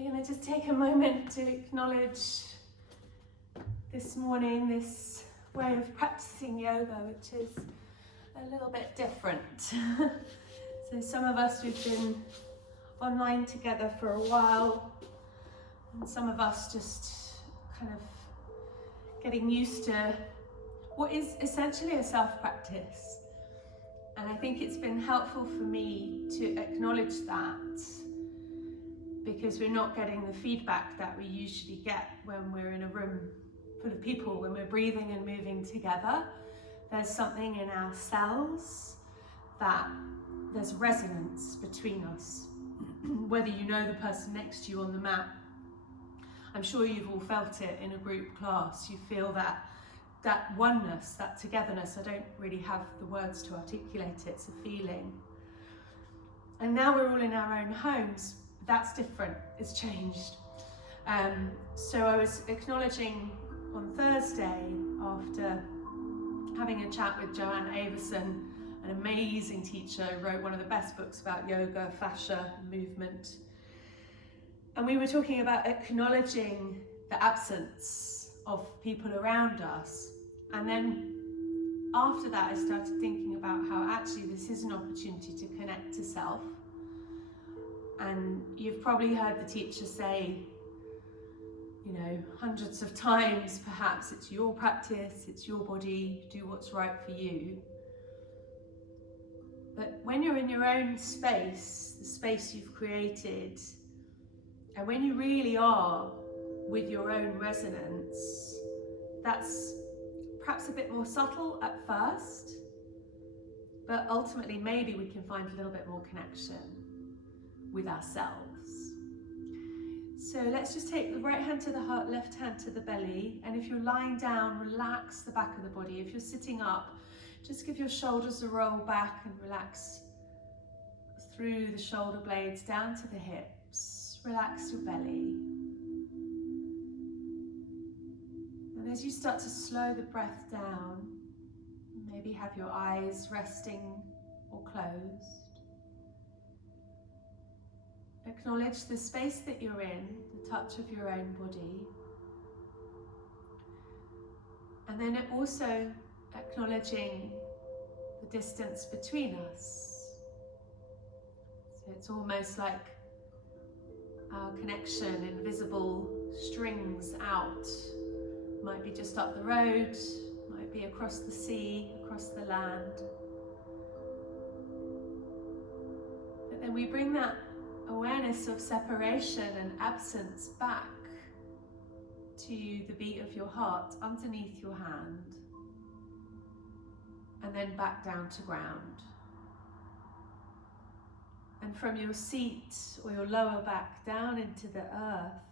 we're going to just take a moment to acknowledge this morning this way of practicing yoga, which is a little bit different. So some of us, we've been online together for a while, and some of us just kind of getting used to what is essentially a self-practice. And I think it's been helpful for me to acknowledge that, because we're not getting the feedback that we usually get when we're in a room full of people, when we're breathing and moving together. There's something in our cells that there's resonance between us. Whether you know the person next to you on the mat, I'm sure you've all felt it in a group class. You feel that oneness, that togetherness. I don't really have the words to articulate it, it's a feeling. And now we're all in our own homes. That's different, it's changed. So I was acknowledging on Thursday, after having a chat with Joanne Avison, an amazing teacher who wrote one of the best books about yoga, fascia, and movement. And we were talking about acknowledging the absence of people around us. And then after that, I started thinking about how actually this is an opportunity to connect to self. And you've probably heard the teacher say, you know, hundreds of times, perhaps, it's your practice, it's your body, do what's right for you. But when you're in your own space, the space you've created, and when you really are with your own resonance, that's perhaps a bit more subtle at first, but ultimately maybe we can find a little bit more connection with ourselves. So let's just take the right hand to the heart, left hand to the belly, and if you're lying down, relax the back of the body. If you're sitting up, just give your shoulders a roll back and relax through the shoulder blades down to the hips. Relax your belly. And as you start to slow the breath down, maybe have your eyes resting or closed. Acknowledge the space that you're in, the touch of your own body. And then also acknowledging the distance between us. So it's almost like our connection, invisible strings out. Might be just up the road, might be across the sea, across the land. But then we bring that awareness of separation and absence back to the beat of your heart underneath your hand, and then back down to ground. And from your seat or your lower back down into the earth,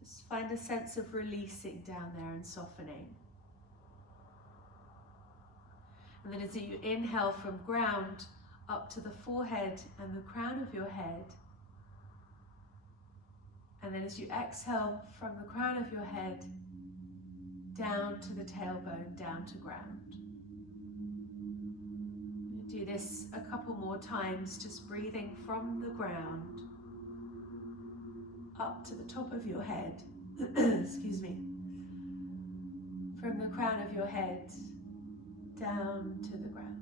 just find a sense of releasing down there and softening. And then as you inhale from ground up to the forehead and the crown of your head, and then as you exhale from the crown of your head down to the tailbone, down to ground. Do this a couple more times, just breathing from the ground up to the top of your head, excuse me, from the crown of your head down to the ground.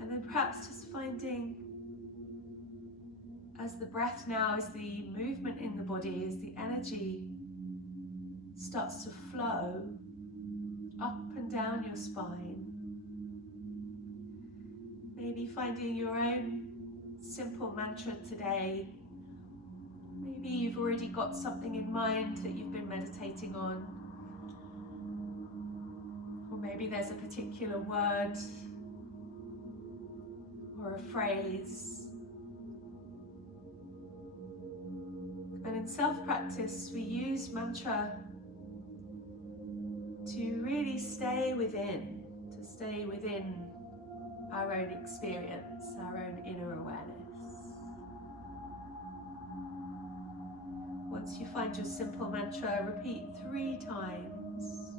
And then perhaps just finding, as the breath now, as the movement in the body, as the energy starts to flow up and down your spine, maybe finding your own simple mantra today. Maybe you've already got something in mind that you've been meditating on, or maybe there's a particular word or a phrase. And in self-practice, we use mantra to really stay within our own experience, our own inner awareness. Once you find your simple mantra, repeat 3 times.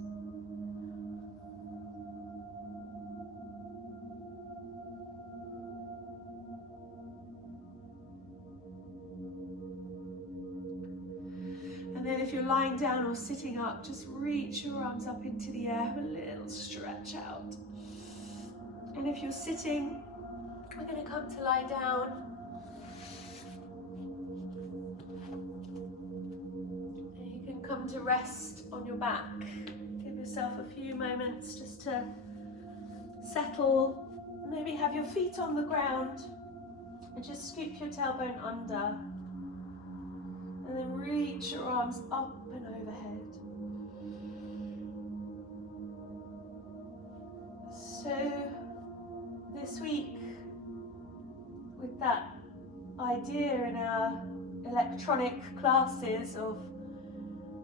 if you're lying down or sitting up, just reach your arms up into the air, have a little stretch out. And if you're sitting, we're going to come to lie down. And you can come to rest on your back. Give yourself a few moments just to settle. Maybe have your feet on the ground and just scoop your tailbone under. And then reach your arms up and overhead. So this week, with that idea in our electronic classes of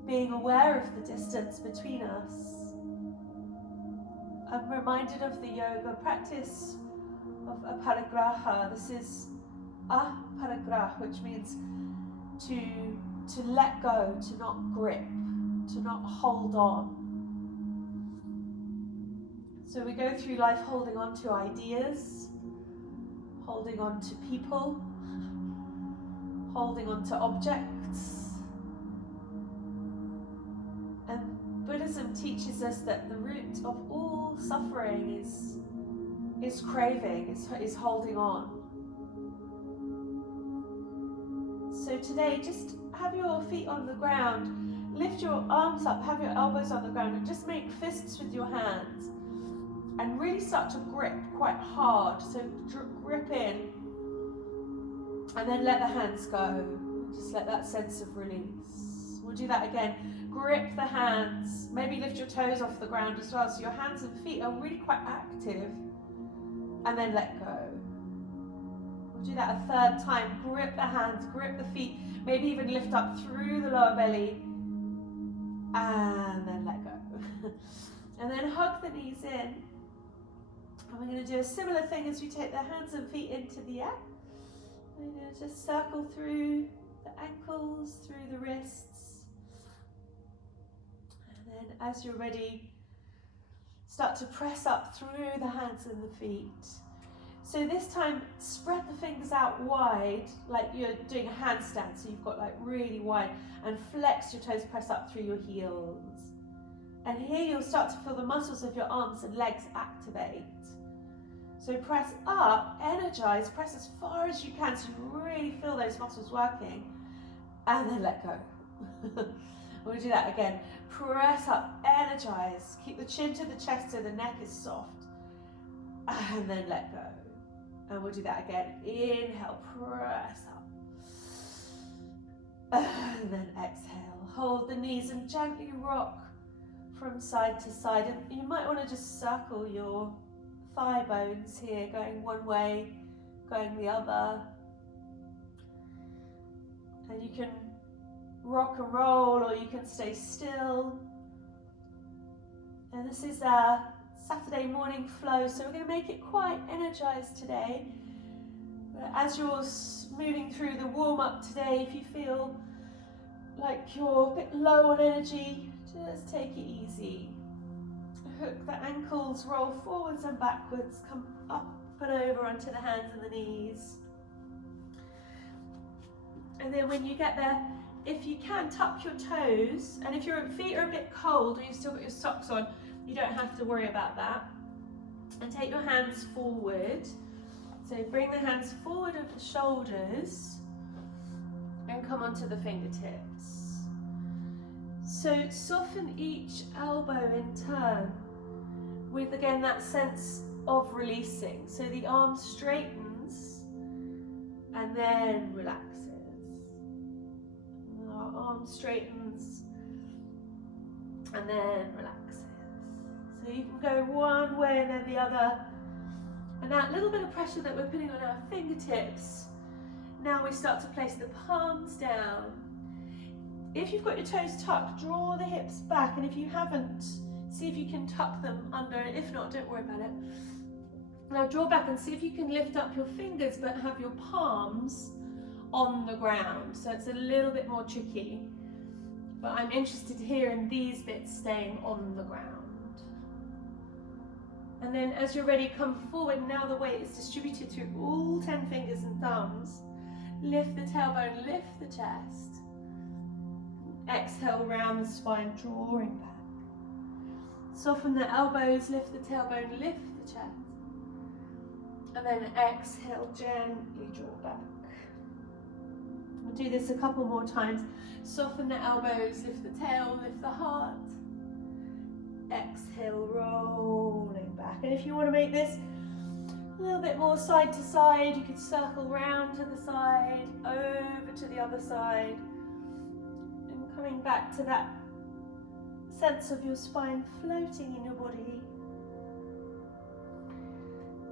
being aware of the distance between us, I'm reminded of the yoga practice of aparigraha. This is aparigraha, which means to let go, to not grip, to not hold on. So we go through life holding on to ideas, holding on to people, holding on to objects. And Buddhism teaches us that the root of all suffering is craving, is holding on. So today, just have your feet on the ground, lift your arms up, have your elbows on the ground, and just make fists with your hands. And really start to grip quite hard. So grip in, and then let the hands go. Just let that sense of release. We'll do that again. Grip the hands. Maybe lift your toes off the ground as well, so your hands and feet are really quite active. And then let go. We'll do that a third time. Grip the hands, grip the feet. Maybe even lift up through the lower belly. And then let go. And then hug the knees in. And we're going to do a similar thing as we take the hands and feet into the air. We're going to just circle through the ankles, through the wrists. And then as you're ready, start to press up through the hands and the feet. So this time, spread the fingers out wide, like you're doing a handstand, so you've got like really wide, and flex your toes, press up through your heels. And here you'll start to feel the muscles of your arms and legs activate. So press up, energize, press as far as you can so you really feel those muscles working, and then let go. We'll do that again. Press up, energize, keep the chin to the chest so the neck is soft, and then let go. And we'll do that again. Inhale, press up, and then exhale. Hold the knees and gently rock from side to side. And you might want to just circle your thigh bones here, going one way, going the other. And you can rock and roll, or you can stay still. And this is our Saturday morning flow, so we're going to make it quite energized today. But as you're moving through the warm-up today, if you feel like you're a bit low on energy, just take it easy. Hook the ankles, roll forwards and backwards, come up and over onto the hands and the knees. And then when you get there, if you can, tuck your toes, and if your feet are a bit cold or you've still got your socks on, you don't have to worry about that. And take your hands forward. So bring the hands forward of the shoulders and come onto the fingertips. So soften each elbow in turn with, again, that sense of releasing. So the arm straightens and then relaxes. Our arm straightens and then relaxes. So you can go one way and then the other. And that little bit of pressure that we're putting on our fingertips, now we start to place the palms down. If you've got your toes tucked, draw the hips back, and if you haven't, see if you can tuck them under. If not, don't worry about it. Now draw back and see if you can lift up your fingers but have your palms on the ground. So it's a little bit more tricky, but I'm interested here in these bits staying on the ground. And then as you're ready, come forward. Now the weight is distributed through all 10 fingers and thumbs. Lift the tailbone, lift the chest. Exhale, round the spine, drawing back. Soften the elbows, lift the tailbone, lift the chest. And then exhale, gently draw back. We'll do this a couple more times. Soften the elbows, lift the tail, lift the heart. Exhale, rolling back. And if you want to make this a little bit more side to side, you could circle round to the side, over to the other side, and coming back to that sense of your spine floating in your body.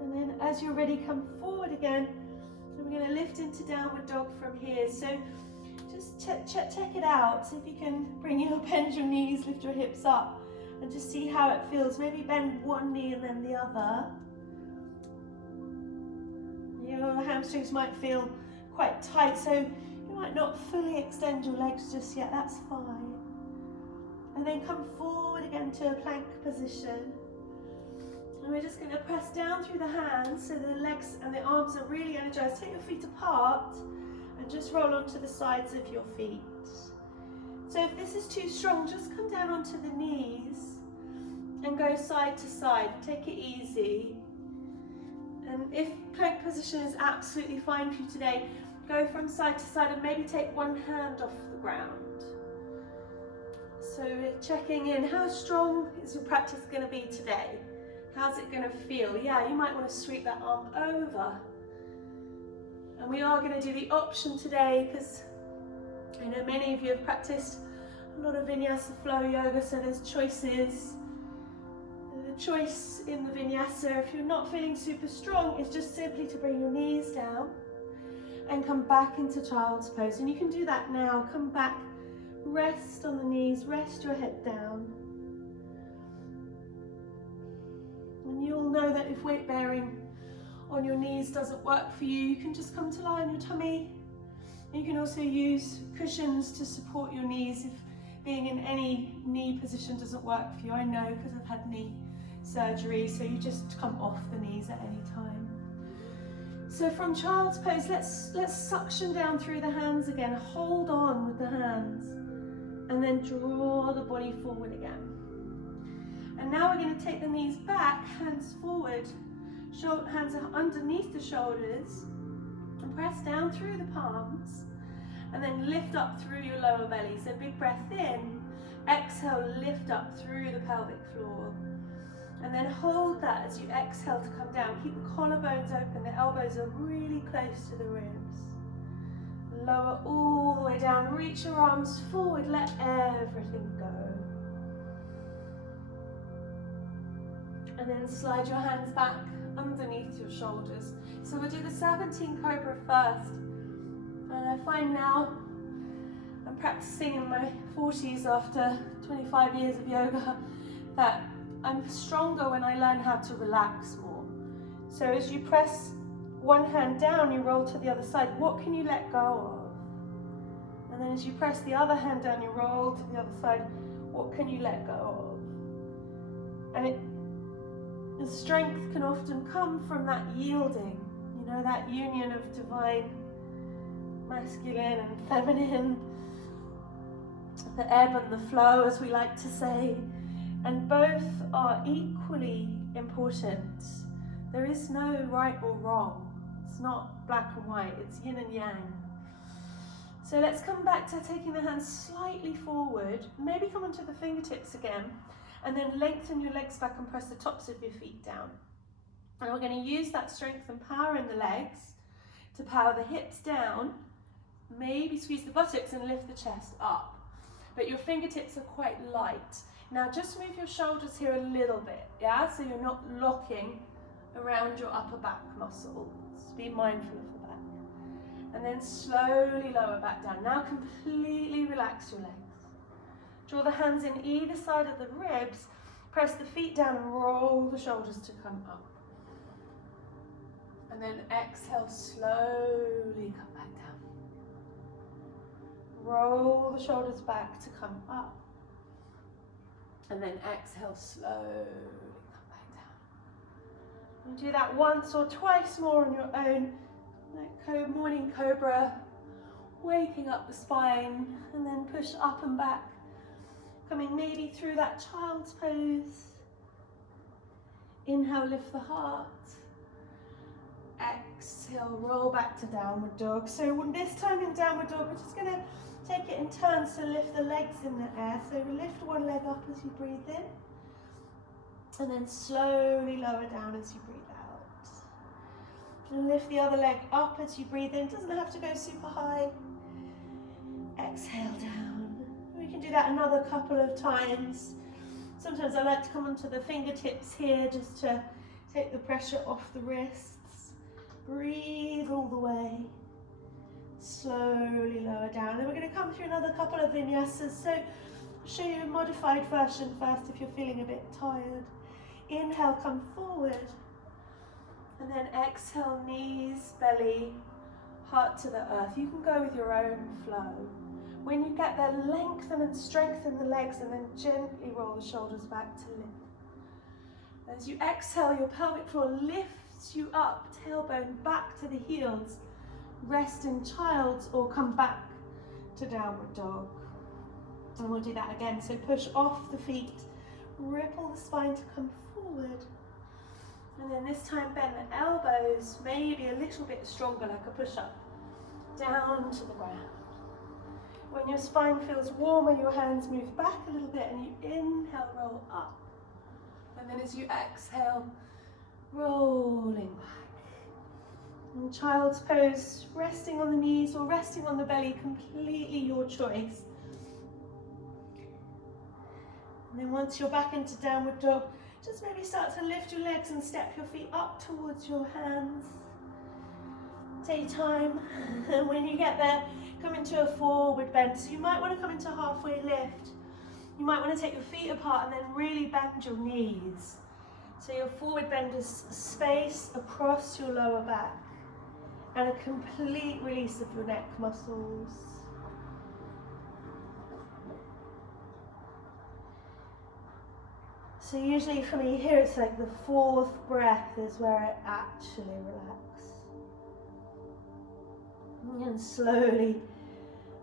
And then as you're ready, come forward again. And we're going to lift into downward dog from here. So just check it out. See if you can bend your knees, lift your hips up, and just see how it feels. Maybe bend one knee and then the other. Your hamstrings might feel quite tight, so you might not fully extend your legs just yet. That's fine. And then come forward again to a plank position. And we're just going to press down through the hands so the legs and the arms are really energized. Take your feet apart and just roll onto the sides of your feet. So if this is too strong, just come down onto the knees and go side to side. Take it easy. And if plank position is absolutely fine for you today, go from side to side and maybe take one hand off the ground. So we're checking in, how strong is your practice going to be today? How's it going to feel? Yeah, you might want to sweep that arm over. And we are going to do the option today because I know many of you have practiced a lot of vinyasa flow yoga, so there's choices. The choice in the vinyasa, if you're not feeling super strong, is just simply to bring your knees down and come back into child's pose. And you can do that now. Come back, rest on the knees, rest your head down. And you'll know that if weight bearing on your knees doesn't work for you, you can just come to lie on your tummy. You can also use cushions to support your knees if being in any knee position doesn't work for you. I know because I've had knee surgery, so you just come off the knees at any time. So from child's pose, let's suction down through the hands again. Hold on with the hands and then draw the body forward again. And now we're going to take the knees back, hands forward, hands are underneath the shoulders, and press down through the palms, and then lift up through your lower belly. So big breath in, exhale, lift up through the pelvic floor. And then hold that as you exhale to come down. Keep the collarbones open, the elbows are really close to the ribs. Lower all the way down, reach your arms forward, let everything go. And then slide your hands back underneath your shoulders. So we'll do the serpentine cobra first. And I find now, I'm practicing in my 40s after 25 years of yoga, that I'm stronger when I learn how to relax more. So as you press one hand down, you roll to the other side. What can you let go of? And then as you press the other hand down, you roll to the other side. What can you let go of? And the strength can often come from that yielding, you know, that union of divine masculine and feminine, the ebb and the flow, as we like to say, and both are equally important. There is no right or wrong. It's not black and white, it's yin and yang. So let's come back to taking the hands slightly forward, maybe come onto the fingertips again, and then lengthen your legs back and press the tops of your feet down. And we're going to use that strength and power in the legs to power the hips down, maybe squeeze the buttocks and lift the chest up. But your fingertips are quite light. Now just move your shoulders here a little bit, yeah? So you're not locking around your upper back muscles. Be mindful of the back. And then slowly lower back down. Now completely relax your legs. Draw the hands in either side of the ribs, press the feet down and roll the shoulders to come up. And then exhale, slowly come back down. Roll the shoulders back to come up. And then exhale, slowly come back down. And do that once or twice more on your own, like morning cobra waking up the spine, and then push up and back, coming maybe through that child's pose. Inhale, lift the heart. Exhale, roll back to downward dog. So this time in downward dog, we're just going to take it in turns to lift the legs in the air. So lift one leg up as you breathe in, and then slowly lower down as you breathe out. And lift the other leg up as you breathe in. Doesn't have to go super high. Exhale down. We can do that another couple of times. Sometimes I like to come onto the fingertips here just to take the pressure off the wrists. Breathe all the way. Slowly lower down. Then we're going to come through another couple of vinyasas. So I'll show you a modified version first if you're feeling a bit tired. Inhale, come forward. And then exhale, knees, belly, heart to the earth. You can go with your own flow. When you get there, lengthen and strengthen the legs, and then gently roll the shoulders back to lift. As you exhale, your pelvic floor lifts you up, tailbone back to the heels. Rest in child's or come back to downward dog. And we'll do that again. So push off the feet, ripple the spine to come forward. And then this time bend the elbows, maybe a little bit stronger, like a push-up, down to the ground. When your spine feels warmer, your hands move back a little bit, and you inhale, roll up. And then as you exhale, rolling back. And child's pose, resting on the knees or resting on the belly, completely your choice. And then once you're back into downward dog, just maybe start to lift your legs and step your feet up towards your hands. Take time, and when you get there, come into a forward bend. So you might want to come into a halfway lift. You might want to take your feet apart and then really bend your knees. So your forward bend is space across your lower back and a complete release of your neck muscles. So usually for me here, it's like the fourth breath is where I actually relax. And slowly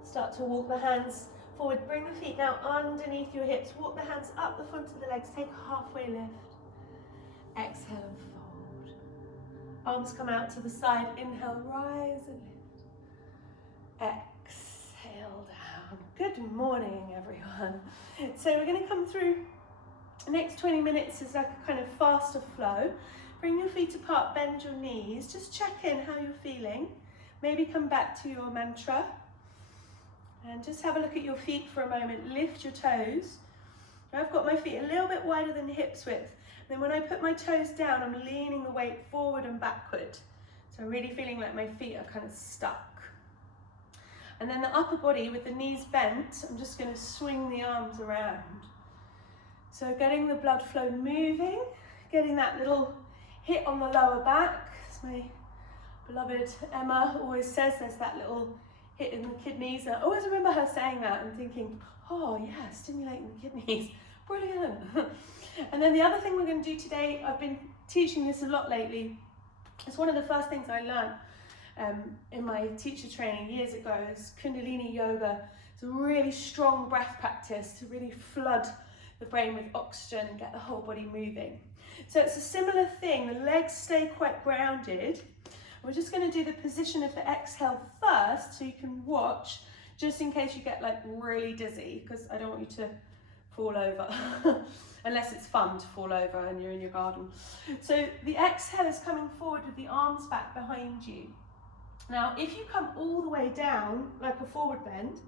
start to walk the hands forward. Bring the feet now underneath your hips. Walk the hands up the front of the legs. Take a halfway lift. Exhale and fold. Arms come out to the side. Inhale, rise and lift. Exhale down. Good morning, everyone. So we're going to come through. The next 20 minutes is like a kind of faster flow. Bring your feet apart, bend your knees. Just check in how you're feeling. Maybe come back to your mantra. And just have a look at your feet for a moment. Lift your toes. I've got my feet a little bit wider than hips width. Then when I put my toes down, I'm leaning the weight forward and backward. So I'm really feeling like my feet are kind of stuck. And then the upper body with the knees bent, I'm just going to swing the arms around. So getting the blood flow moving, getting that little hit on the lower back. As my beloved Emma always says, there's that little hit in the kidneys. I always remember her saying that and thinking, oh yeah, stimulating the kidneys, brilliant. And then the other thing we're going to do today, I've been teaching this a lot lately. It's one of the first things I learned in my teacher training years ago is Kundalini yoga. It's a really strong breath practice to really flood the brain with oxygen and get the whole body moving. So it's a similar thing. The legs stay quite grounded. We're just going to do the position of the exhale first so you can watch, just in case you get like really dizzy, because I don't want you to fall over unless it's fun to fall over and you're in your garden. So the exhale is coming forward with the arms back behind you. Now if you come all the way down like a forward bend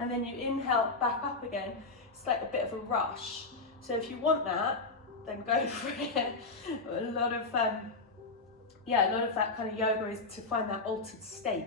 and then you inhale back up again, it's like a bit of a rush. So if you want that, then go for it. A lot of that kind of yoga is to find that altered state,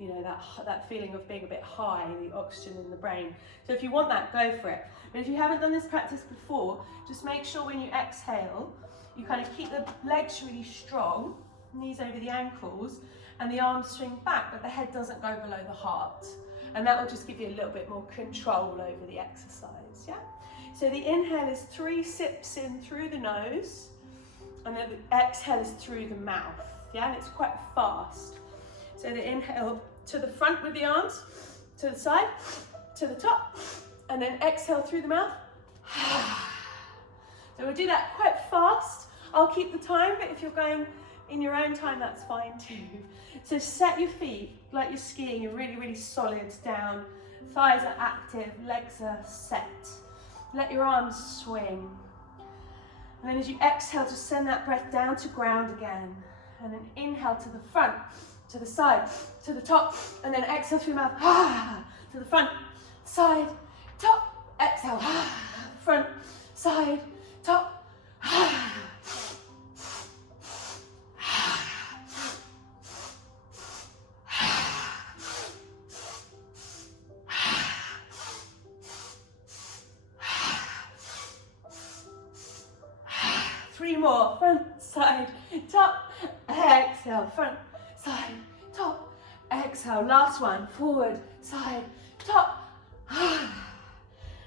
you know, that feeling of being a bit high, the oxygen in the brain. So if you want that, go for it. But if you haven't done this practice before, just make sure when you exhale, you kind of keep the legs really strong, knees over the ankles, and the arms swing back, but the head doesn't go below the heart. And that will just give you a little bit more control over the exercise, yeah? So the inhale is 3 sips in through the nose, and then the exhale is through the mouth, yeah? And it's quite fast. So the inhale, to the front with the arms, to the side, to the top, and then exhale through the mouth. So we'll do that quite fast. I'll keep the time, but if you're going in your own time, that's fine too. So set your feet like you're skiing, you're really, really solid down. Thighs are active, legs are set. Let your arms swing. And then as you exhale, just send that breath down to ground again. And then inhale to the front, to the side, to the top, and then exhale through the mouth, to the front, side, top, exhale, front, side, top, 3 more, front, side, top, exhale, front, side, top, exhale. Last one, forward, side, top.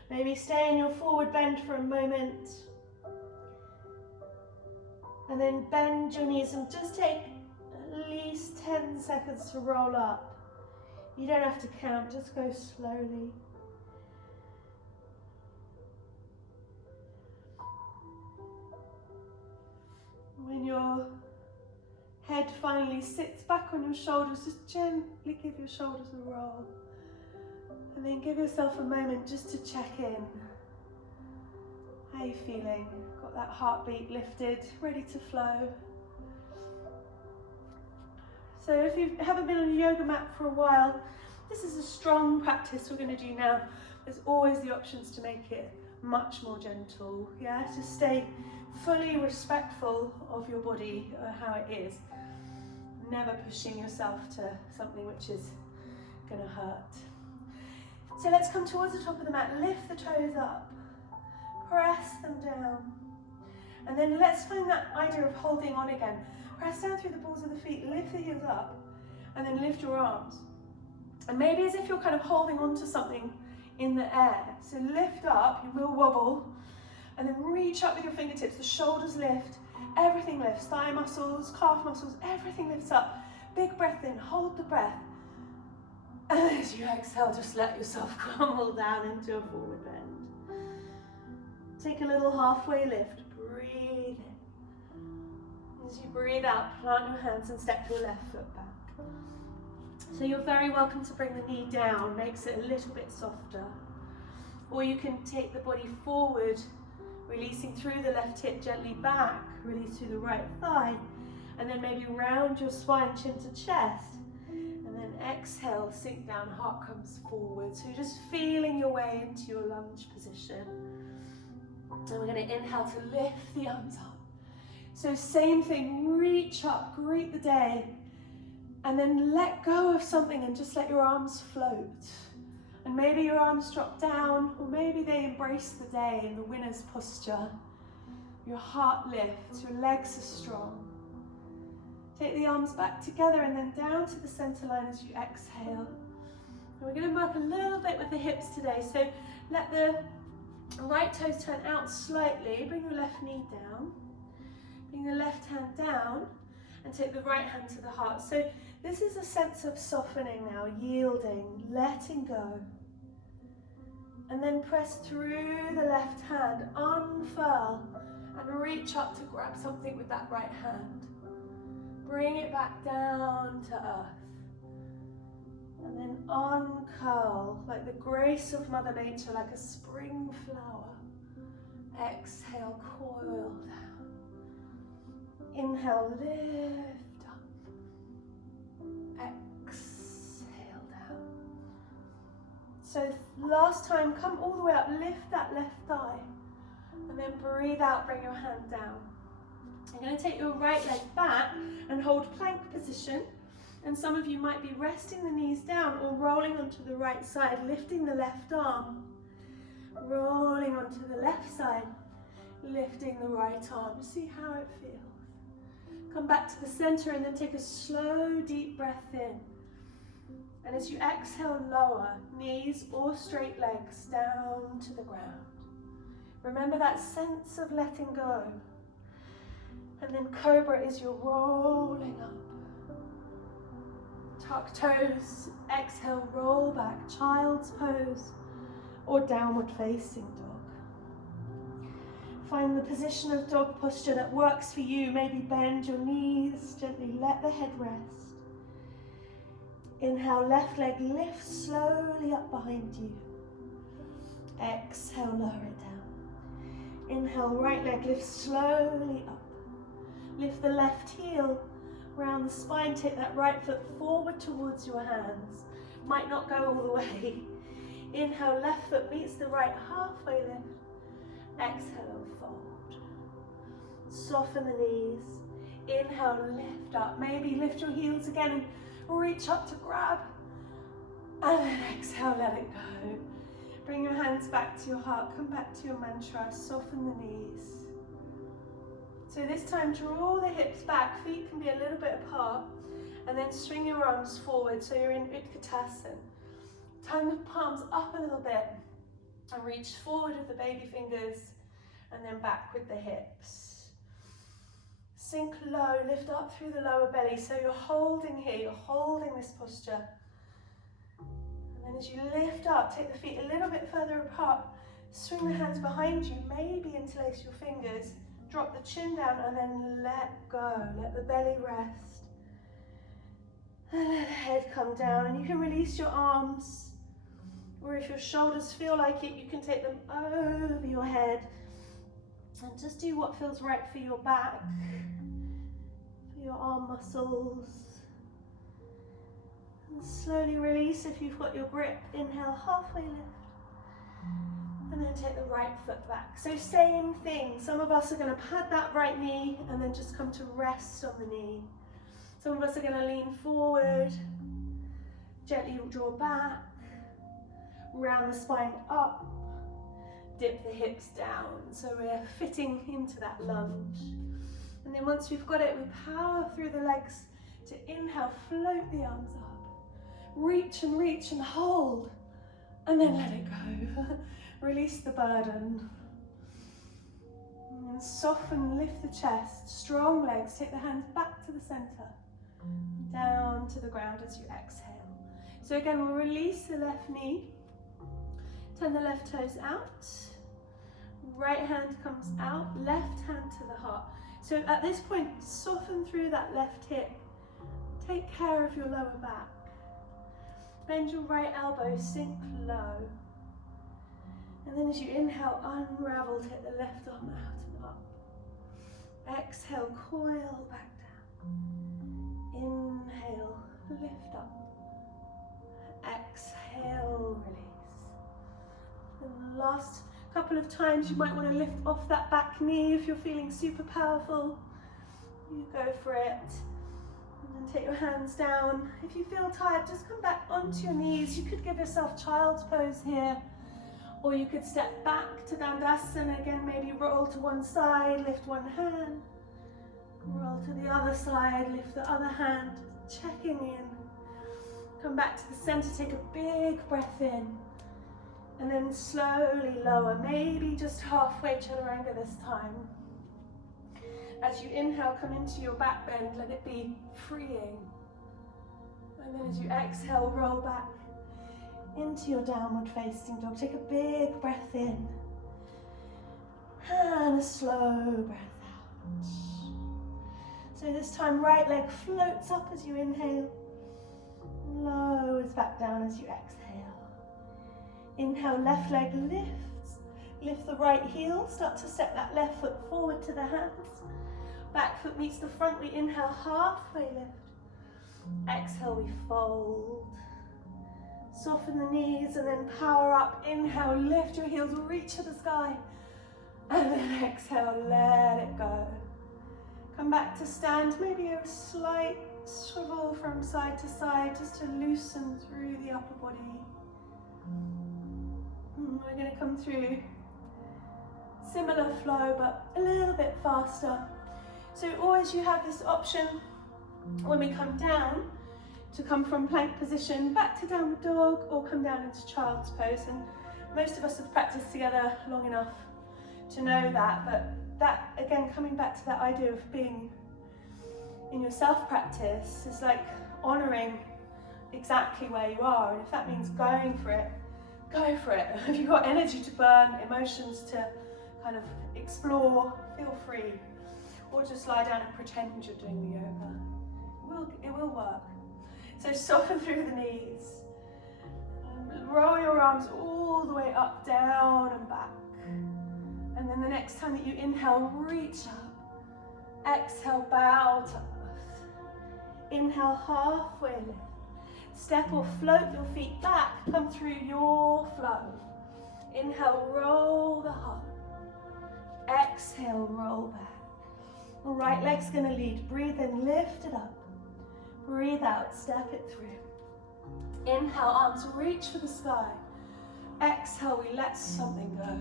Maybe stay in your forward bend for a moment. And then bend your knees and just take at least 10 seconds to roll up. You don't have to count, just go slowly. When your head finally sits back on your shoulders, just gently give your shoulders a roll. And then give yourself a moment just to check in. How are you feeling? Got that heartbeat lifted, ready to flow. So if you haven't been on a yoga mat for a while, this is a strong practice we're going to do now. There's always the options to make it much more gentle. Yeah, just stay fully respectful of your body, how it is. Never pushing yourself to something which is going to hurt. So let's come towards the top of the mat, lift the toes up, press them down. And then let's find that idea of holding on again. Press down through the balls of the feet, lift the heels up, and then lift your arms. And maybe as if you're kind of holding on to something in the air. So lift up, you will wobble, and then reach up with your fingertips, the shoulders lift, everything lifts, thigh muscles, calf muscles, everything lifts up. Big breath in, hold the breath. And as you exhale, just let yourself crumble down into a forward bend. Take a little halfway lift, breathe in. As you breathe out, plant your hands and step your left foot back. So you're very welcome to bring the knee down, makes it a little bit softer. Or you can take the body forward, releasing through the left hip, gently back, release through the right thigh, and then maybe round your spine, chin to chest. And then exhale, sink down, heart comes forward. So you're just feeling your way into your lunge position. And we're going to inhale to lift the arms up. So same thing, reach up, greet the day, and then let go of something and just let your arms float. And maybe your arms drop down, or maybe they embrace the day in the winner's posture. Your heart lifts, your legs are strong. Take the arms back together and then down to the center line as you exhale. And we're going to work a little bit with the hips today. So let the right toes turn out slightly. Bring your left knee down. Bring the left hand down and take the right hand to the heart. So this is a sense of softening now, yielding, letting go. And then press through the left hand, unfurl, and reach up to grab something with that right hand. Bring it back down to earth. And then uncurl, like the grace of Mother Nature, like a spring flower. Exhale, coil down. Inhale, lift up. Exhale down. So last time, come all the way up, lift that left thigh. And then breathe out, bring your hand down. You're going to take your right leg back and hold plank position. And some of you might be resting the knees down or rolling onto the right side, lifting the left arm. Rolling onto the left side, lifting the right arm. See how it feels. Come back to the center and then take a slow, deep breath in. And as you exhale, lower knees or straight legs down to the ground. Remember that sense of letting go. And then cobra is your rolling up. tuck toes, exhale, roll back, child's pose, or downward facing dog. Find the position of dog posture that works for you. Maybe bend your knees, gently let the head rest. Inhale, left leg lifts slowly up behind you. Exhale, lower it down. Inhale, right leg lifts slowly up. Lift the left heel round the spine, take that right foot forward towards your hands. Might not go all the way. Inhale, left foot meets the right, halfway lift. Exhale, fold. Soften the knees. Inhale, lift up. Maybe lift your heels again and reach up to grab. And then exhale, let it go. Bring your hands back to your heart. Come back to your mantra. Soften the knees. So this time, draw the hips back. Feet can be a little bit apart. And then swing your arms forward so you're in Utkatasana. Turn the palms up a little bit and reach forward with the baby fingers and then back with the hips. Sink low, lift up through the lower belly. So you're holding here, you're holding this posture. And then as you lift up, take the feet a little bit further apart. Swing the hands behind you, maybe interlace your fingers. Drop the chin down and then let go. Let the belly rest. And let the head come down. And you can release your arms. Or if your shoulders feel like it, you can take them over your head. And just do what feels right for your back, for your arm muscles. And slowly release if you've got your grip. Inhale, halfway lift. And then take the right foot back. So same thing. Some of us are going to pad that right knee and then just come to rest on the knee. Some of us are going to lean forward, gently draw back, round the spine up, dip the hips down. So we're fitting into that lunge. And then once we've got it, we power through the legs to inhale, float the arms up. Reach and hold. And then let it go. Release the burden. And soften, lift the chest. Strong legs. Take the hands back to the center. Down to the ground as you exhale. So again, we'll release the left knee. Turn the left toes out. Right hand comes out. Left hand to the heart. So at this point, soften through that left hip. Take care of your lower back. Bend your right elbow, sink low. And then as you inhale, unravel, take the left arm out and up. Exhale, coil back down. Inhale, lift up. Exhale, release. And the last couple of times you might want to lift off that back knee if you're feeling super powerful. You go for it. And then take your hands down. If you feel tired, just come back onto your knees. You could give yourself child's pose here. Or you could step back to Skandasana again, maybe roll to one side, lift one hand. Roll to the other side, lift the other hand, checking in. Come back to the center, take a big breath in. And then slowly lower, maybe just halfway chaturanga this time. As you inhale, come into your back bend, let it be freeing. And then as you exhale, roll back into your downward facing dog. Take a big breath in and a slow breath out. So this time right leg floats up as you inhale, lowers back down as you exhale. Inhale, left leg lifts. Lift the right heel, start to step that left foot forward to the hands. Back foot meets the front, we inhale, halfway lift. Exhale, we fold. Soften the knees and then power up. Inhale, lift your heels, reach to the sky. And then exhale, let it go. Come back to stand, maybe a slight swivel from side to side just to loosen through the upper body. We're going to come through similar flow but a little bit faster. So always you have this option when we come down to come from plank position back to downward dog or come down into child's pose, and most of us have practiced together long enough to know that, but that again, coming back to that idea of being in your self-practice is like honouring exactly where you are. And if that means going for it, go for it. If you've got energy to burn, emotions to kind of explore, feel free. Or just lie down and pretend you're doing the yoga. It will work. So soften through the knees. Roll your arms all the way up, down and back. And then the next time that you inhale, reach up. Exhale, bow to earth. Inhale, halfway lift. Step or float your feet back. Come through your flow. Inhale, roll the heart. Exhale, roll back. Right leg's going to lead. Breathe in, lift it up. Breathe out, step it through. Inhale, arms reach for the sky. Exhale, we let something go.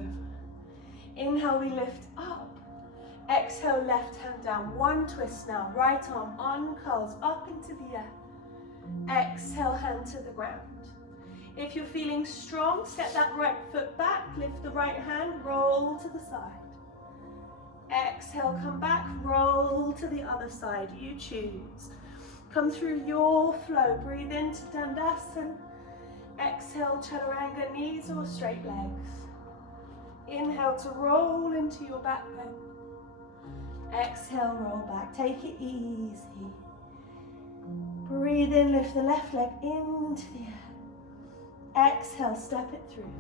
Inhale, we lift up. Exhale, left hand down. One twist now. Right arm uncurls up into the air. Exhale, hand to the ground. If you're feeling strong, step that right foot back. Lift the right hand, roll to the side. Exhale, come back, roll to the other side. You choose. Come through your flow. Breathe into Skandasana. Exhale, Chaturanga, knees or straight legs. Inhale to roll into your back bend. Exhale, roll back. Take it easy. Breathe in, lift the left leg into the air. Exhale, step it through.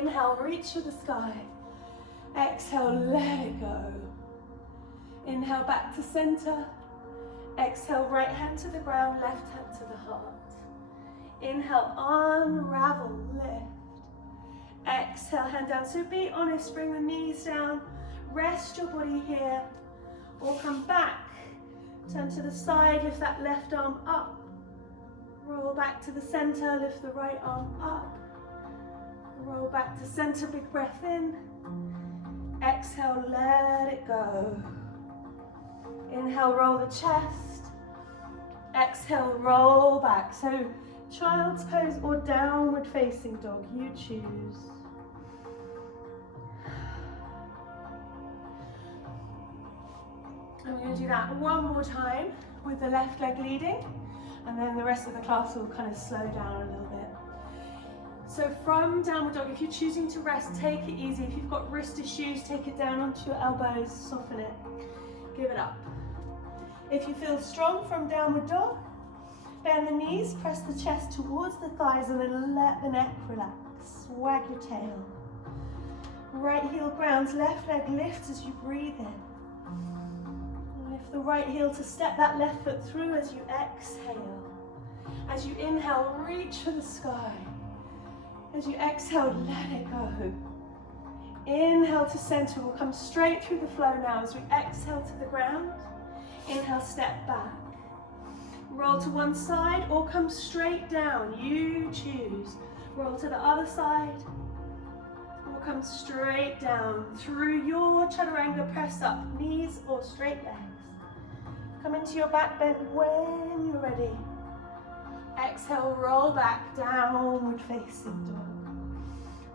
Inhale, reach for the sky. Exhale, let it go. Inhale, back to center. Exhale, right hand to the ground, left hand to the heart. Inhale, unravel, lift. Exhale, hand down. So be honest, bring the knees down. Rest your body here. Or come back. Turn to the side, lift that left arm up. Roll back to the center, lift the right arm up. Roll back to center, big breath in. Exhale, let it go. Inhale, roll the chest. Exhale, roll back. So child's pose or downward facing dog, you choose. I'm going to do that one more time with the left leg leading, and then the rest of the class will kind of slow down a little bit. So from downward dog, if you're choosing to rest, take it easy. If you've got wrist issues, take it down onto your elbows, soften it, give it up. If you feel strong from downward dog, bend the knees, press the chest towards the thighs, and then let the neck relax. Wag your tail. Right heel grounds, left leg lifts as you breathe in. Lift the right heel to step that left foot through as you exhale. As you inhale, reach for the sky. As you exhale, let it go. Inhale to center. We'll come straight through the flow now as we exhale to the ground. Inhale, step back. Roll to one side or come straight down. You choose. Roll to the other side or come straight down. Through your Chaturanga, press up, knees or straight legs. Come into your back bend when you're ready. Exhale, roll back, downward facing dog.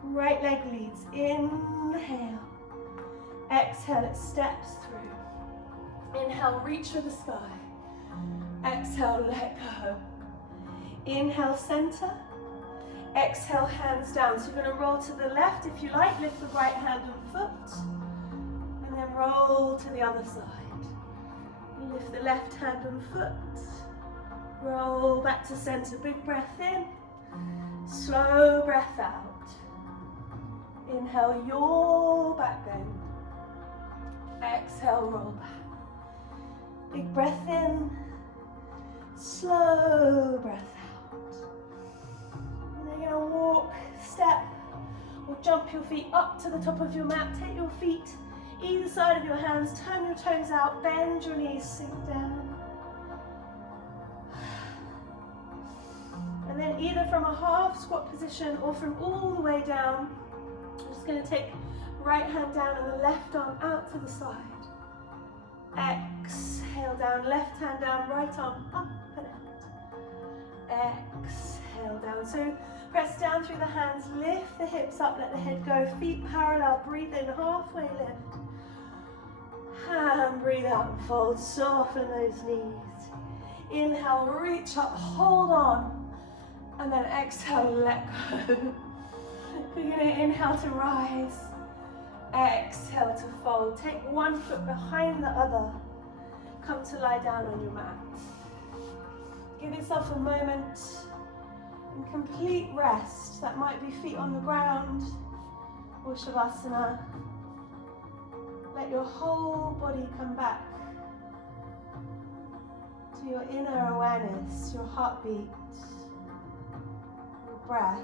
Right leg leads, inhale. Exhale, it steps through. Inhale, reach for the sky. Exhale, let go. Inhale, center. Exhale, hands down. So you're going to roll to the left if you like. Lift the right hand and foot. And then roll to the other side. Lift the left hand and foot. Roll back to center. Big breath in. Slow breath out. Inhale, your back bend. Exhale, roll back. Big breath in. Slow breath out. And then you're going to walk, step, or jump your feet up to the top of your mat. Take your feet either side of your hands. Turn your toes out. Bend your knees. Sink down. And then either from a half squat position or from all the way down, I'm just going to take right hand down and the left arm out to the side. Exhale down, left hand down, right arm up and out. Exhale down. So press down through the hands, lift the hips up, let the head go, feet parallel, breathe in, halfway lift. And breathe out and fold, soften those knees. Inhale, reach up, hold on. And then exhale, let go. You're going to inhale to rise. Exhale to fold. Take one foot behind the other. Come to lie down on your mat. Give yourself a moment in complete rest. That might be feet on the ground or Shavasana. Let your whole body come back to your inner awareness, your heartbeat, your breath.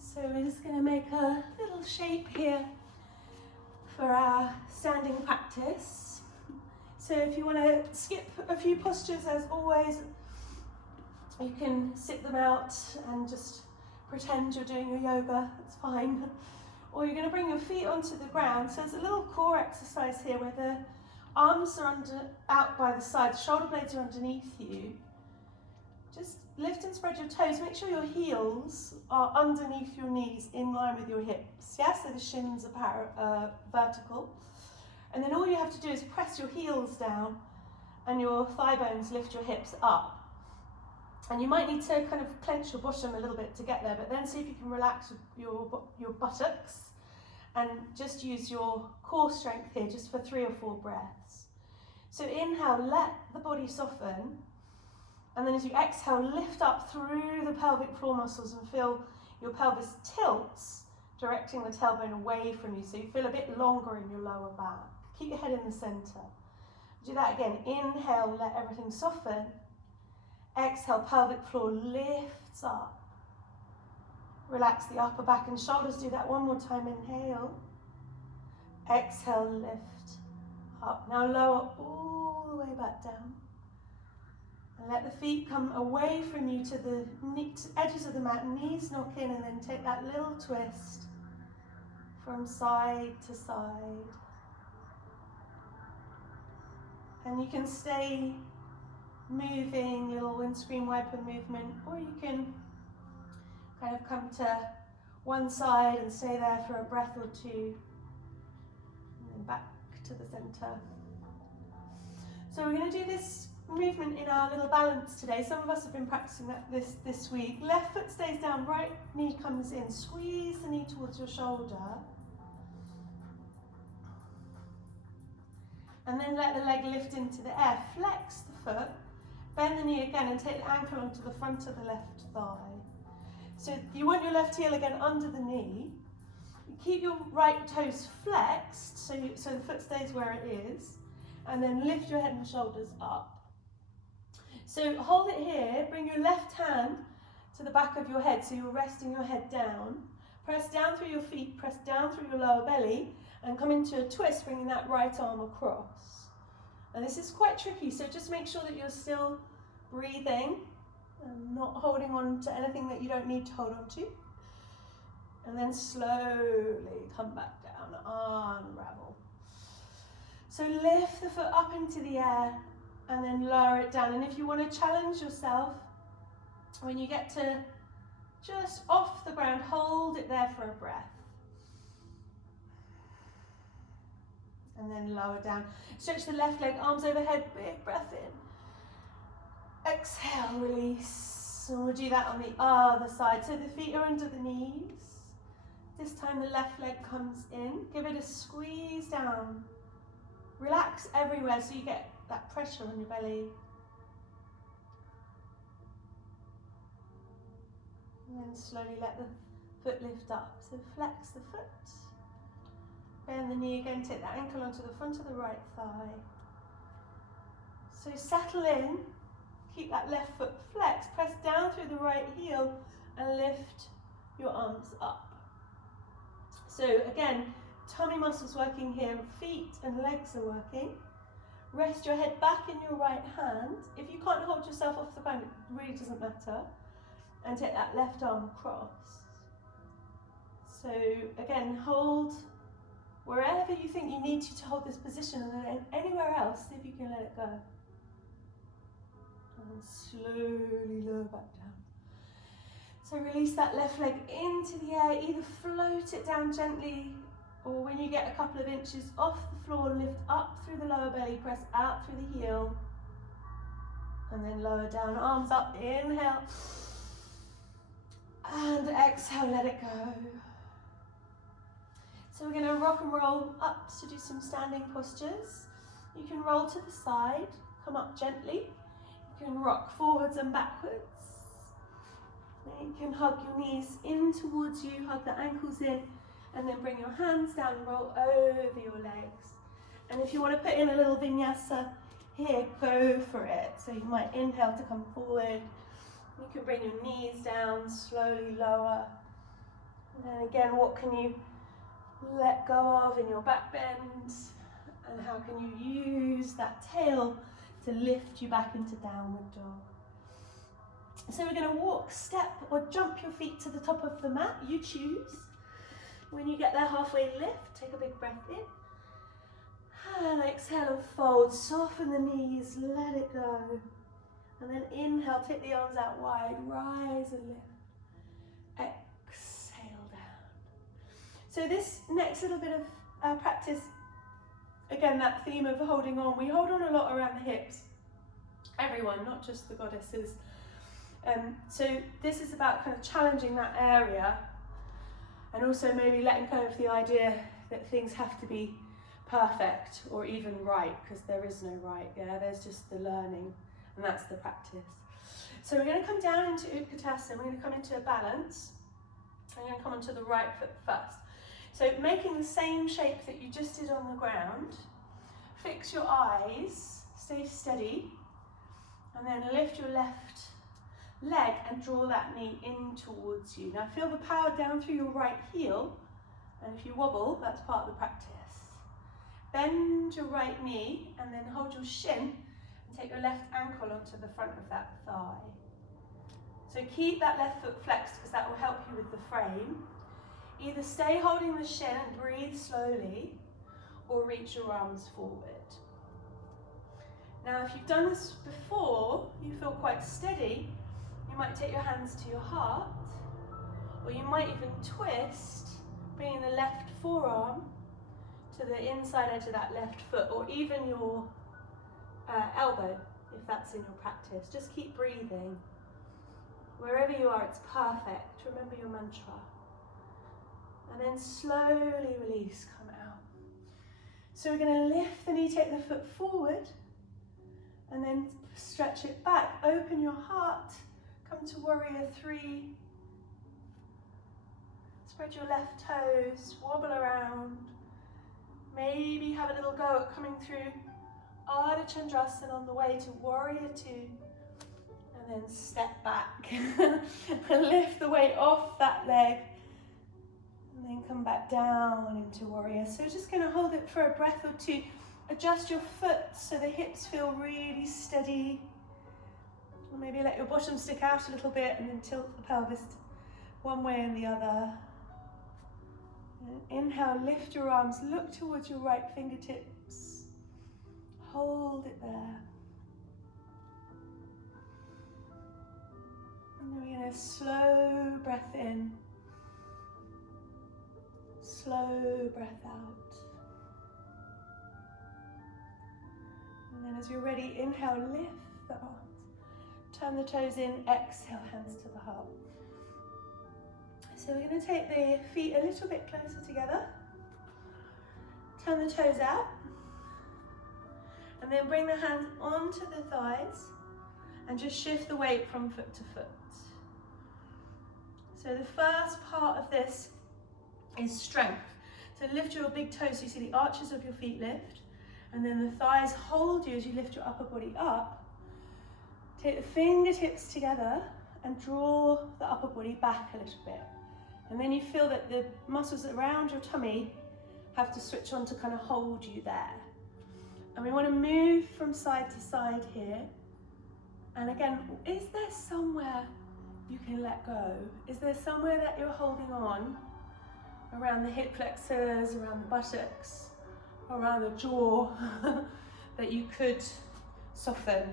So we're just going to make a little shape here for our standing practice. So if you want to skip a few postures, as always, you can sit them out and just pretend you're doing your yoga, that's fine. Or you're going to bring your feet onto the ground. So there's a little core exercise here where the arms are out by the side, the shoulder blades are underneath you. Just lift and spread your toes. Make sure your heels are underneath your knees, in line with your hips. Yeah, so the shins are vertical. And then all you have to do is press your heels down and your thigh bones lift your hips up. And you might need to kind of clench your bottom a little bit to get there, but then see if you can relax your buttocks and just use your core strength here just for 3 or 4 breaths. So inhale, let the body soften. And then as you exhale, lift up through the pelvic floor muscles and feel your pelvis tilts, directing the tailbone away from you. So you feel a bit longer in your lower back. Keep your head in the center. Do that again. Inhale, let everything soften. Exhale, pelvic floor lifts up. Relax the upper back and shoulders. Do that one more time. Inhale. Exhale, lift up. Now lower all the way back down. And let the feet come away from you to the edges of the mat, knees knock in, and then take that little twist from side to side. And you can stay moving, little windscreen wiper movement, or you can kind of come to one side and stay there for a breath or two, and then back to the center. So we're going to do this movement in our little balance today. Some of us have been practicing that this week. Left foot stays down, right knee comes in. Squeeze the knee towards your shoulder. And then let the leg lift into the air. Flex the foot, bend the knee again and take the ankle onto the front of the left thigh. So you want your left heel again under the knee. Keep your right toes flexed so the foot stays where it is. And then lift your head and shoulders up. So hold it here, bring your left hand to the back of your head so you're resting your head down. Press down through your feet, press down through your lower belly and come into a twist, bringing that right arm across. And this is quite tricky, so just make sure that you're still breathing and not holding on to anything that you don't need to hold on to. And then slowly come back down, unravel. So lift the foot up into the air and then lower it down. And if you want to challenge yourself, when you get to just off the ground, hold it there for a breath. And then lower down. Stretch the left leg, arms overhead, big breath in. Exhale, release. And we'll do that on the other side. So the feet are under the knees. This time the left leg comes in. Give it a squeeze down. Relax everywhere so you get that pressure on your belly. And then slowly let the foot lift up. So flex the foot. Bend the knee again, take that ankle onto the front of the right thigh. So settle in, keep that left foot flexed, press down through the right heel and lift your arms up. So again, tummy muscles working here, feet and legs are working. Rest your head back in your right hand. If you can't hold yourself off the ground, it really doesn't matter. And take that left arm across. So again, hold wherever you think you need to hold this position, and then anywhere else, see if you can let it go. And slowly lower back down. So release that left leg into the air, either float it down gently, or when you get a couple of inches off the floor, lift up through the lower belly, press out through the heel, and then lower down, arms up, inhale, and exhale, let it go. So we're going to rock and roll up to do some standing postures. You can roll to the side, come up gently. You can rock forwards and backwards. You can hug your knees in towards you, hug the ankles in, and then bring your hands down and roll over your legs. And if you want to put in a little vinyasa here, go for it. So you might inhale to come forward. You can bring your knees down, slowly lower. And then again, what can you let go of in your back bend? And how can you use that tail to lift you back into downward dog? So we're going to walk, step, or jump your feet to the top of the mat. You choose. When you get there, halfway lift, take a big breath in. And exhale and fold. Soften the knees, let it go. And then inhale, take the arms out wide, rise and lift. Exhale down. So this next little bit of practice, again, that theme of holding on, we hold on a lot around the hips. Everyone, not just the goddesses. So this is about kind of challenging that area, and also maybe letting go of the idea that things have to be perfect or even right, because there is no right, there's just the learning, and that's the practice. So we're going to come down into Utkatasana, we're going to come into a balance. I'm going to come onto the right foot first. So making the same shape that you just did on the ground, fix your eyes, stay steady, and then lift your left leg and draw that knee in towards you. Now feel the power down through your right heel, and if you wobble, that's part of the practice. Bend your right knee and then hold your shin and take your left ankle onto the front of that thigh. So keep that left foot flexed, because that will help you with the frame. Either stay holding the shin and breathe slowly, or reach your arms forward. Now if you've done this before, you feel quite steady, you might take your hands to your heart, or you might even twist, bringing the left forearm to the inside edge of that left foot, or even your elbow, if that's in your practice. Just keep breathing. Wherever you are, it's perfect. Remember your mantra. And then slowly release, come out. So we're going to lift the knee, take the foot forward, and then stretch it back. Open your heart. Come to warrior 3. Spread your left toes, wobble around. Maybe have a little go at coming through Ardha Chandrasana on the way to warrior 2. And then step back. And lift the weight off that leg. And then come back down into warrior. So we're just going to hold it for a breath or two. Adjust your foot so the hips feel really steady. Or maybe let your bottom stick out a little bit and then tilt the pelvis one way and the other. And inhale, lift your arms, look towards your right fingertips. Hold it there. And then we're going to slow breath in, slow breath out. And then as you're ready, inhale, lift the arms. Turn the toes in, exhale, hands to the heart. So we're going to take the feet a little bit closer together. Turn the toes out. And then bring the hands onto the thighs and just shift the weight from foot to foot. So the first part of this is strength. So lift your big toes so you see the arches of your feet lift. And then the thighs hold you as you lift your upper body up. Take the fingertips together and draw the upper body back a little bit. And then you feel that the muscles around your tummy have to switch on to kind of hold you there. And we want to move from side to side here. And again, is there somewhere you can let go? Is there somewhere that you're holding on around the hip flexors, around the buttocks, around the jaw that you could soften.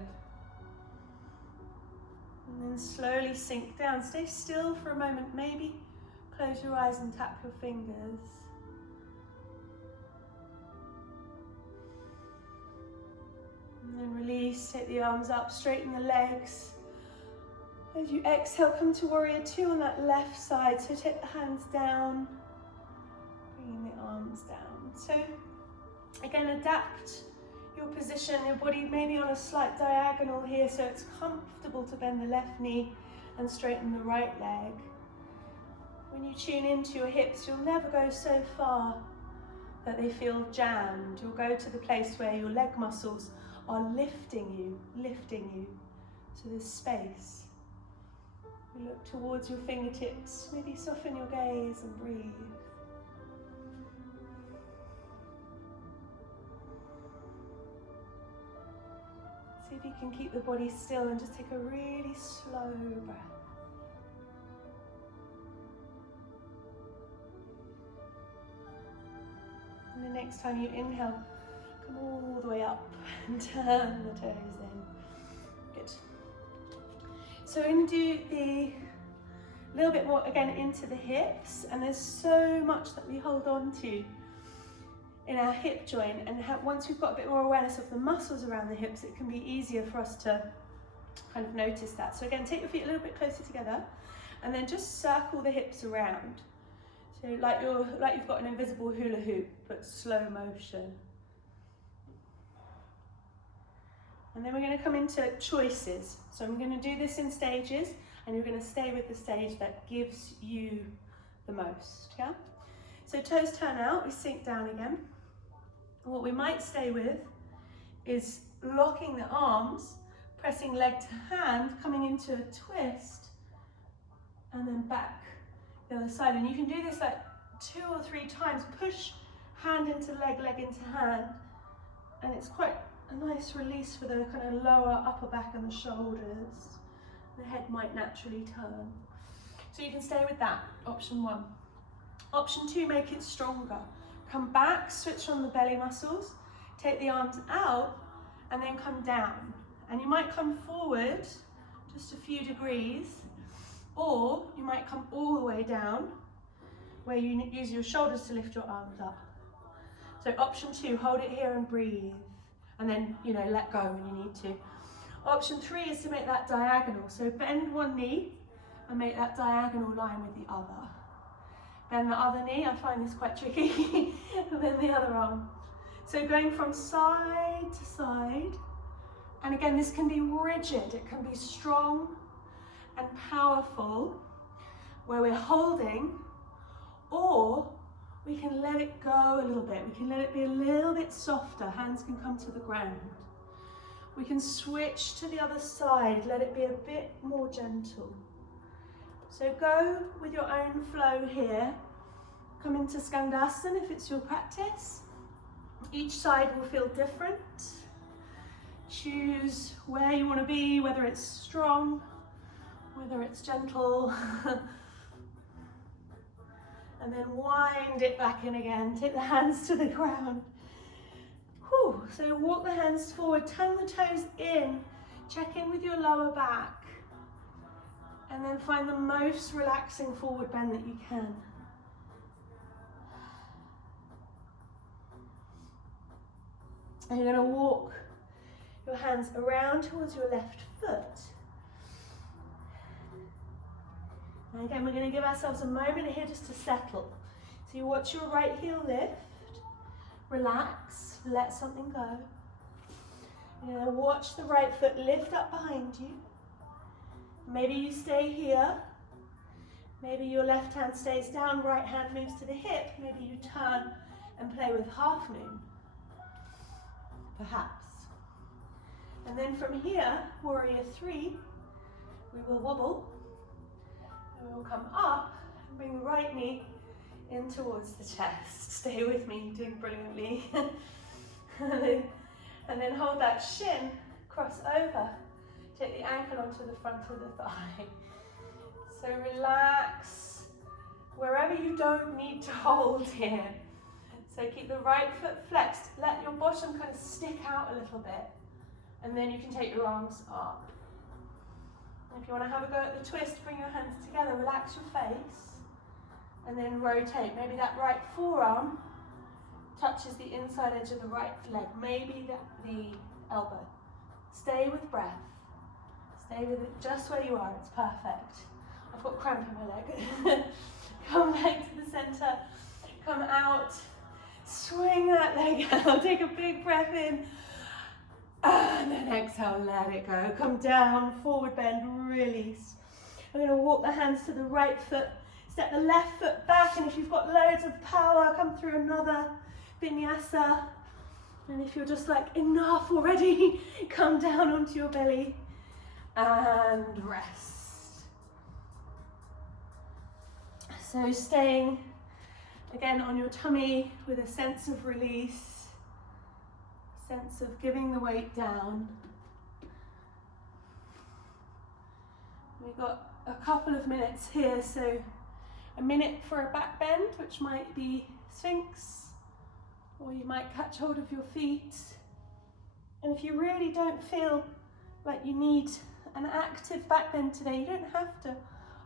And then slowly sink down. Stay still for a moment, maybe close your eyes and tap your fingers. And then release, take the arms up, straighten the legs. As you exhale, come to warrior two on that left side. So take the hands down, bringing the arms down. So again, adapt your position, your body maybe on a slight diagonal here, so it's comfortable to bend the left knee and straighten the right leg. When you tune into your hips, you'll never go so far that they feel jammed. You'll go to the place where your leg muscles are lifting you. So there's space. You look towards your fingertips, maybe soften your gaze and breathe. See if you can keep the body still and just take a really slow breath. And the next time you inhale, come all the way up and turn the toes in. Good. So we're going to do the little bit more again into the hips, and there's so much that we hold on to in our hip joint, and once we've got a bit more awareness of the muscles around the hips, it can be easier for us to kind of notice that. So again, take your feet a little bit closer together, and then just circle the hips around. So like you've got an invisible hula hoop, but slow motion. And then we're going to come into choices. So I'm going to do this in stages, and you're going to stay with the stage that gives you the most, yeah? So toes turn out, we sink down again. And what we might stay with is locking the arms, pressing leg to hand, coming into a twist, and then back the other side. And you can do this like 2 or 3 times. Push hand into leg, leg into hand, and it's quite a nice release for the kind of lower upper back and the shoulders. The head might naturally turn. So you can stay with that, option 1. Option 2, make it stronger. Come back, switch on the belly muscles, take the arms out, and then come down. And you might come forward just a few degrees, or you might come all the way down, where you use your shoulders to lift your arms up. So option 2, hold it here and breathe, and then, let go when you need to. Option 3 is to make that diagonal. So bend one knee and make that diagonal line with the other. Bend the other knee, I find this quite tricky, and then the other arm. So going from side to side, and again, this can be rigid, it can be strong and powerful, where we're holding, or we can let it go a little bit. We can let it be a little bit softer, hands can come to the ground. We can switch to the other side, let it be a bit more gentle. So go with your own flow here. Come into Skandasana if it's your practice. Each side will feel different. Choose where you want to be, whether it's strong, whether it's gentle. And then wind it back in again. Take the hands to the ground. Whew. So walk the hands forward, turn the toes in, check in with your lower back. And then find the most relaxing forward bend that you can. And you're going to walk your hands around towards your left foot. And again, we're going to give ourselves a moment here just to settle. So you watch your right heel lift, relax, let something go. You're going to watch the right foot lift up behind you. Maybe you stay here, maybe your left hand stays down, right hand moves to the hip, maybe you turn and play with half moon, perhaps. And then from here, warrior 3, we will wobble, and we will come up and bring the right knee in towards the chest. Stay with me, you're doing brilliantly. and then hold that shin, cross over. Take the ankle onto the front of the thigh. So relax wherever you don't need to hold here. So keep the right foot flexed, let your bottom kind of stick out a little bit, and then you can take your arms up. And if you want to have a go at the twist, bring your hands together, relax your face, and then rotate. Maybe that right forearm touches the inside edge of the right leg, maybe the elbow. Stay with breath. Stay with it just where you are, it's perfect. I've got cramp in my leg. Come back to the center, come out, swing that leg out, take a big breath in, and then exhale, let it go. Come down, forward bend, release. I'm going to walk the hands to the right foot, step the left foot back, and if you've got loads of power, come through another vinyasa. And if you're just like, enough already, come down onto your belly and rest. So staying again on your tummy with a sense of release, a sense of giving the weight down. We've got a couple of minutes here, so a minute for a back bend, which might be Sphinx, or you might catch hold of your feet. And if you really don't feel like you need an active back bend today, you don't have to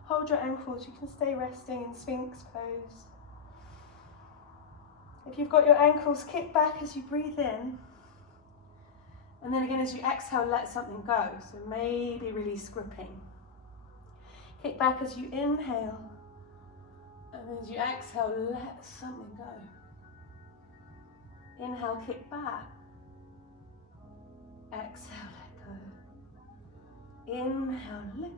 hold your ankles, you can stay resting in Sphinx pose. If you've got your ankles, kick back as you breathe in, and then again as you exhale, let something go. So maybe release gripping. Kick back as you inhale, and as you exhale, let something go. Inhale, kick back. Exhale, let go. Inhale, lift.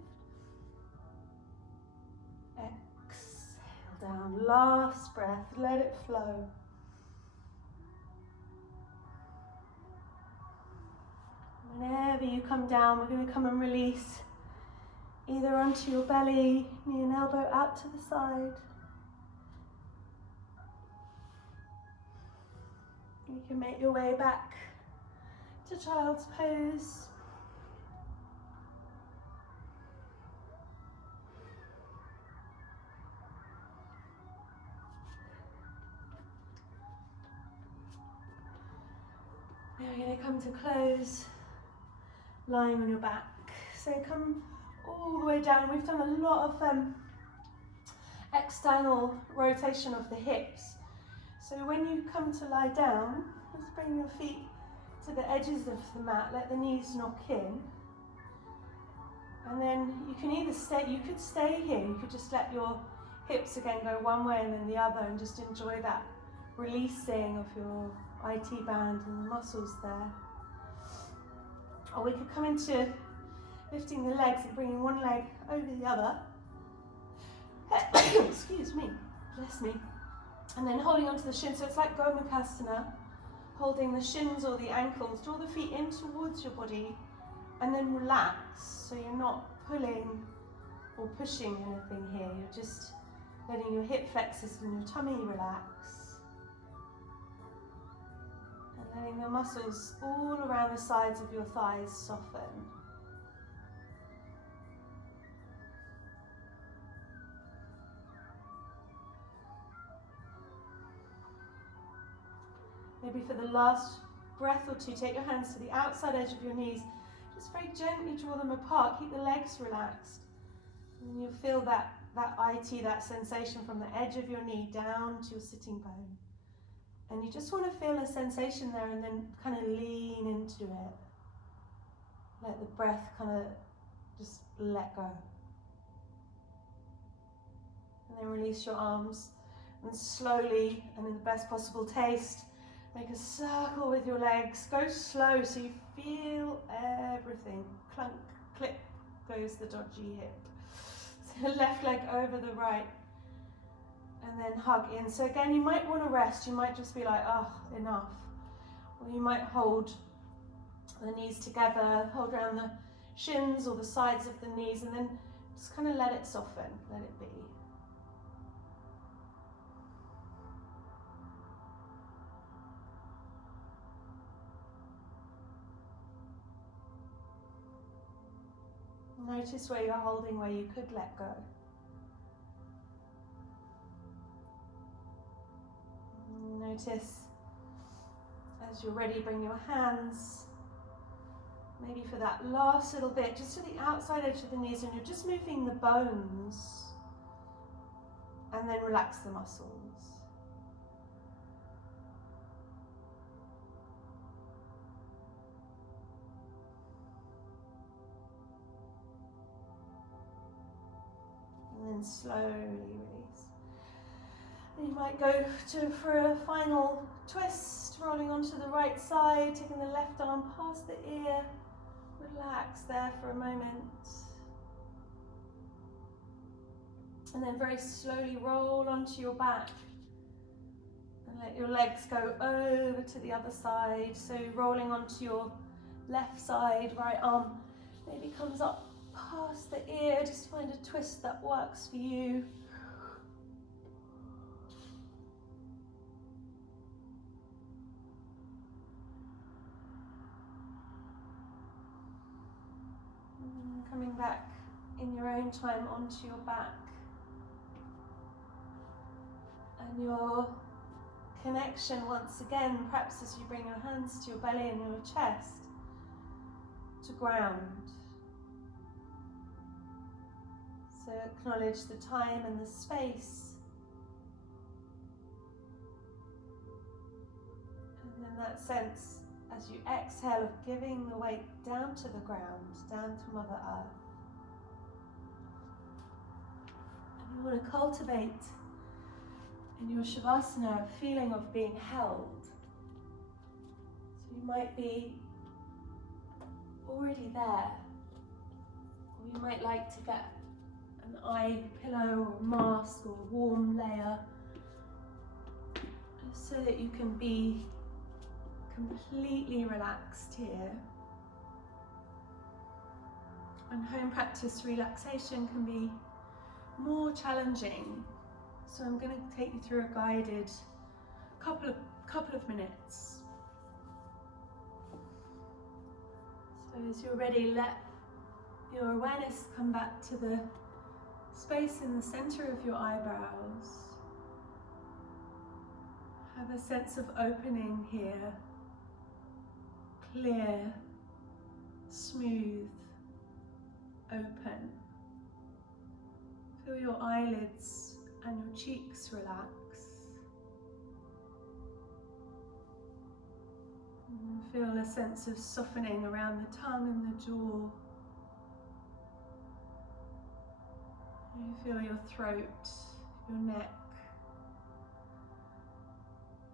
Exhale down. Last breath, let it flow. Whenever you come down, we're going to come and release either onto your belly, knee and elbow out to the side. You can make your way back to child's pose. Now we're going to come to close, lying on your back. So come all the way down. We've done a lot of external rotation of the hips. So when you come to lie down, just bring your feet to the edges of the mat, let the knees knock in. And then you can either stay, you could stay here, you could just let your hips again go one way and then the other and just enjoy that releasing of your IT band and the muscles there. Or we could come into lifting the legs and bringing one leg over the other. Excuse me, bless me. And then holding onto the shins, so it's like Skandasana, holding the shins or the ankles, draw the feet in towards your body and then relax, so you're not pulling or pushing anything here, you're just letting your hip flexors and your tummy relax. And letting the muscles all around the sides of your thighs soften. Maybe for the last breath or two, take your hands to the outside edge of your knees. Just very gently draw them apart. Keep the legs relaxed. And you'll feel that IT, that sensation from the edge of your knee down to your sitting bone. And you just want to feel a sensation there and then kind of lean into it. Let the breath kind of just let go. And then release your arms and slowly and in the best possible taste, make a circle with your legs. Go slow so you feel everything. Clunk, click goes the dodgy hip. So left leg over the right. And then hug in. So again, you might want to rest. You might just be like, oh, enough. Or you might hold the knees together, hold around the shins or the sides of the knees, and then just kind of let it soften, let it be. Notice where you're holding, where you could let go. Notice as you're ready, bring your hands maybe for that last little bit just to the outside edge of the knees, and you're just moving the bones, and then relax the muscles. And then slowly release. And you might go for a final twist, rolling onto the right side, taking the left arm past the ear. Relax there for a moment. And then very slowly roll onto your back. And let your legs go over to the other side. So rolling onto your left side, right arm maybe comes up past the ear. Just find a twist that works for you. Coming back in your own time onto your back. And your connection once again, perhaps as you bring your hands to your belly and your chest, to ground. So acknowledge the time and the space. And then that sense as you exhale of giving the weight down to the ground, down to Mother Earth. And you want to cultivate in your Shavasana a feeling of being held. So you might be already there, or you might like to get an eye pillow or mask or a warm layer, so that you can be completely relaxed here. And home practice relaxation can be more challenging, so I'm going to take you through a guided couple of minutes. So as you're ready, let your awareness come back to the space in the center of your eyebrows. Have a sense of opening here. Clear, smooth, open. Feel your eyelids and your cheeks relax. And feel a sense of softening around the tongue and the jaw. You feel your throat, your neck,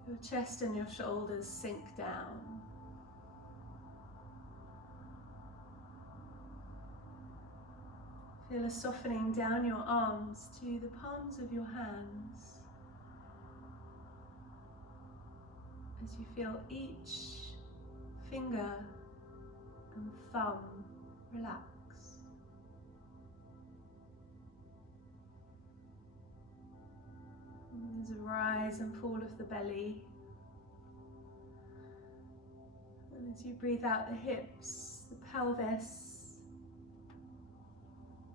your chest and your shoulders sink down. Feel a softening down your arms to the palms of your hands as you feel each finger and thumb relax. And there's a rise and fall of the belly. And as you breathe out the hips, the pelvis,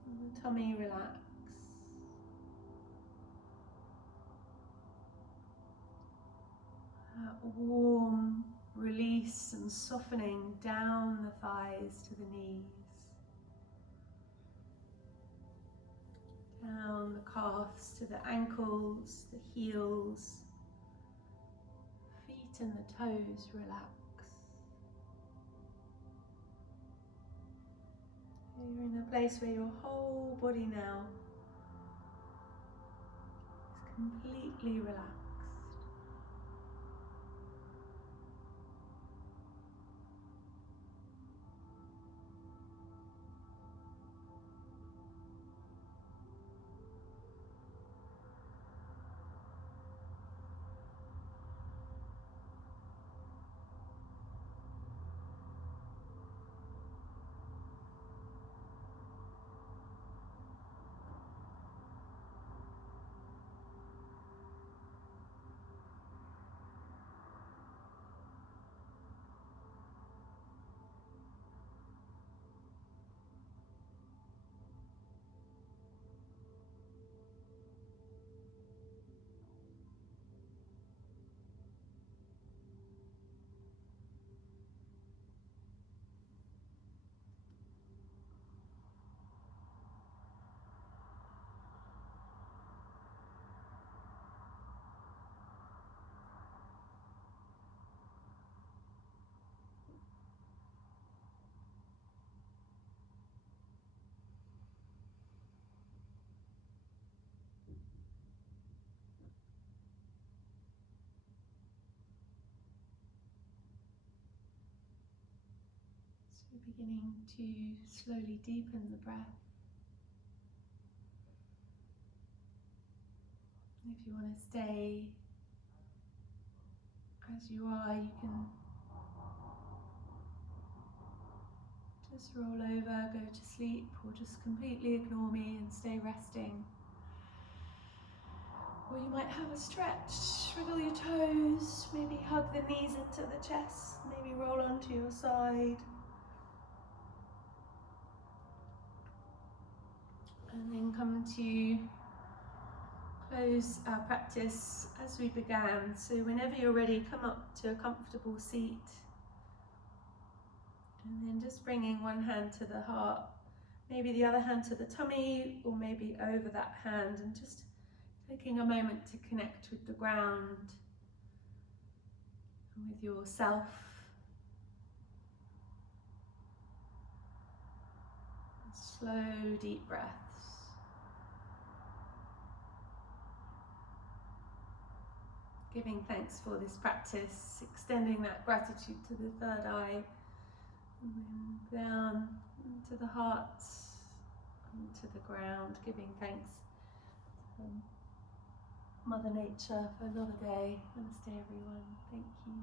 the tummy relax. That warm release and softening down the thighs to the knees. Down the calves to the ankles, the heels, feet and the toes relax. You're in a place where your whole body now is completely relaxed. So beginning to slowly deepen the breath. If you want to stay as you are, you can just roll over, go to sleep, or just completely ignore me and stay resting. Or you might have a stretch, wiggle your toes, maybe hug the knees into the chest, maybe roll onto your side. And then come to close our practice as we began. So whenever you're ready, come up to a comfortable seat. And then just bringing one hand to the heart, maybe the other hand to the tummy, or maybe over that hand, and just taking a moment to connect with the ground and with yourself. Slow, deep breaths. Giving thanks for this practice, extending that gratitude to the third eye, and then down into the heart, into the ground, giving thanks to Mother Nature for another day. Namaste everyone, thank you.